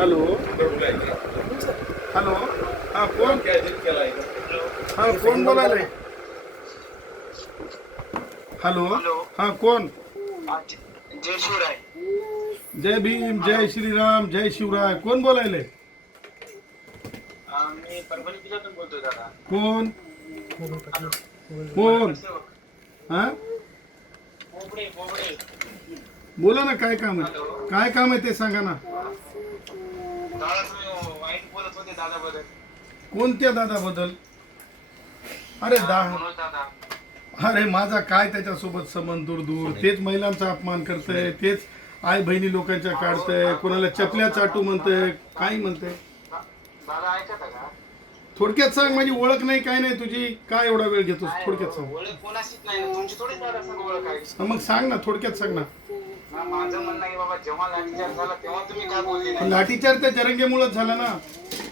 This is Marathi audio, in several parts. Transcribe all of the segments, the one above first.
हॅलो हॅलो, हा कोण? हा कोण बोलायलंय? हॅलो, हा कोण? जय शिवराय. जय भीम, जय श्रीराम, जय शिवराय. कोण बोलायलंय? मी परभणी जिल्ह्यातून बोलतोय दादा. कोण हॅलो, कोण? नगरसेवक हा, बोबडे बोबडे. बोला ना, काय काम आहे? हॅलो काय काम आहे ते सांगा ना. दादा, तुम्ही वाईट बोलत होते दादाबद्दल. कोणत्या दादाबद्दल? अरे मनोज दादा. अरे माझा काय त्याच्यासोबत संबंध? दूर दूर. तेच महिलांचा अपमान करतंय, तेच आई बहिणी लोकांच्या काढतंय, कोणाला चपल्या चाटू म्हणतंय, काय म्हणतंय. दादा ऐकता का? थोडक्यात सांग, माझी ओळख नाही काय नाही तुझी, काय एवढा वेळ घेतोस? नाही थोडक्यात हो, सांग. ओळख कोणाशीच नाही ना, तुमची थोडीच दादा संग ओळख आहे. हा, मग सांग ना, थोडक्यात सांग ना. माझं म्हणणं आहे बाबा, जेव्हा लाठीचार्ज झाला तेव्हा तुम्ही काय बोलले नाही? लाठीचार्ज त्या जरंगेमुळेच झाला ना.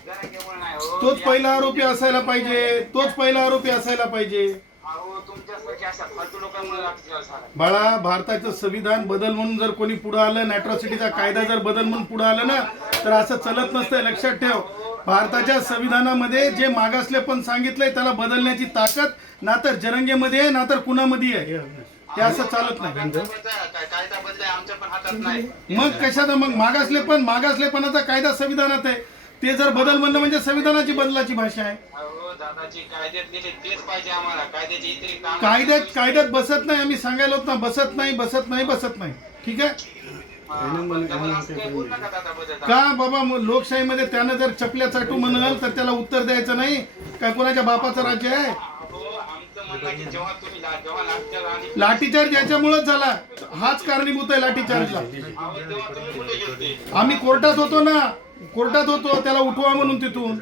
जरांगेमुळे नाही हो. तोच पहिला आरोपी असायला पाहिजे, तोच पहिला आरोपी असायला पाहिजे. अहो, तुमच्यासारख्या अशा फालतू लोकांमुळे लाठीचार्ज झाला. बाळा, भारताचं संविधान बदल म्हणून जर कोणी पुढे आलं, अॅट्रॉसिटीचा कायदा जर बदल म्हणून पुढे आलं ना, तर असं चलत नसतंय. लक्षात ठेव, भारताच्या संविधानामध्ये जे मागासलेपण सांगितलंय त्याला बदलण्याची ताकद ना तर जरंगेमध्ये आहे ना तर कुणामध्ये आहे. ते असं चालत नाही. कायदा बदलाय आमच्या पण हातात नाही. मग कशाचा? मग मागासलेपणाचा कायदा संविधानात आहे. ते जर बदल म्हणणं म्हणजे संविधानाची बदलाची भाषा आहे. अहो दादाची कायद्यात लिहिले तेच पाहिजे आम्हाला. कायद्याची इतरी काम कायद्यात बसत नाही. आम्ही सांगायला होत ना, बसत नाही. ठीक आहे का बाबा? मग लोकशाहीमध्ये त्यानं जर चपल्या चाटू म्हणाल तर त्याला उत्तर द्यायचं नाही का? कोणाच्या बापाचं राज्य आहे? लाठीचार्ज याच्यामुळेच झाला, हाच कारणीभूत आहे लाठीचार्जला. आम्ही कोर्टात होतो ना, त्याला उठवा म्हणून तिथून.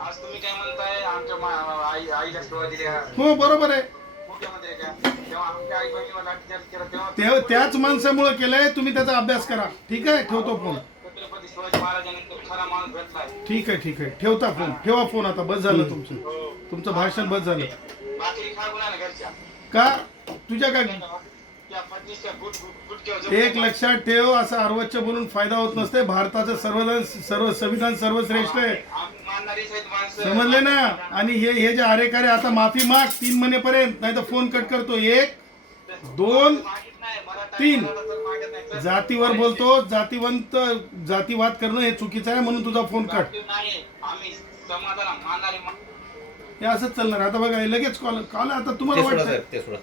आज तुम्ही काय म्हणताय? आमच्या आईला सेवा दिल्या. हो, बरोबर आहे. मुख्यमंत्र्याच्या तेव्हा आमच्या आई बहिणीवर लाठीचार्ज केला तेव्हा त्याच माणसामुळे केलंय. तुम्ही त्याचा अभ्यास करा. ठीक आहे, ठेवतो फोन. छत्रपती शिवाजी महाराजांनी खरा माणूस भेटलाय. ठीक आहे, ठेवा फोन आता. बस झालं तुमचं भाषण, बस झालं. भाकरी खा गुन्हा घरच्या का तुझ्या काय? त्या पत्नीच्या गुटक्यावर एक लक्षात ठेव, असं अर्वच्च बोलून फायदा होत नसते. भारताचं संविधान सर्वश्रेष्ठ आहे, आम्ही मानणारीच आहेत माणसं. समजले ना? आणि हे जे अरे आता माफी माग 3 महिनेपर्यंत, नाही तर फोन कट करतो. 1 2 3. जातीवर बोलतो, जातीवाद करणं हे चुकीचं आहे, म्हणून तुझा फोन कट. आम्ही समाजाला मानणारे हे असंच चालणार आता. बघा, लगेच कॉल आता तुम्हाला वाटतं